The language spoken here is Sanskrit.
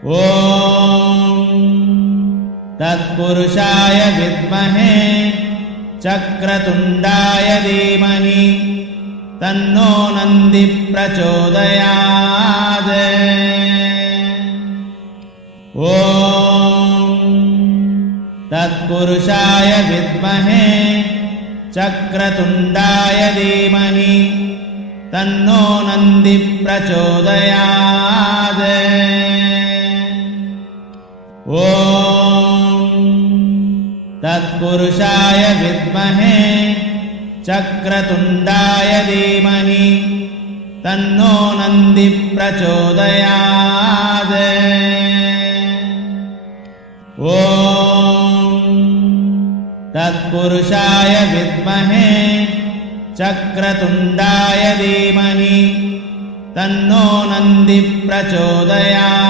ॐ तत्पुरुषाय विद्महे चक्रतुण्डाय धीमहि तन्नो नन्दी प्रचोदयात्। ॐ तत्पुरुषाय विद्महे चक्रतुण्डाय धीमहि तन्नो नन्दी प्रचोदयात्। ॐ तत्पुरुषाय विद्महे चक्रतुण्डाय धीमहि तन्नो नन्दी प्रचोदयात्। ॐ तत्पुरुषाय विद्महे चक्रतुण्डाय धीमहि तन्नो नन्दी प्रचोदयात्।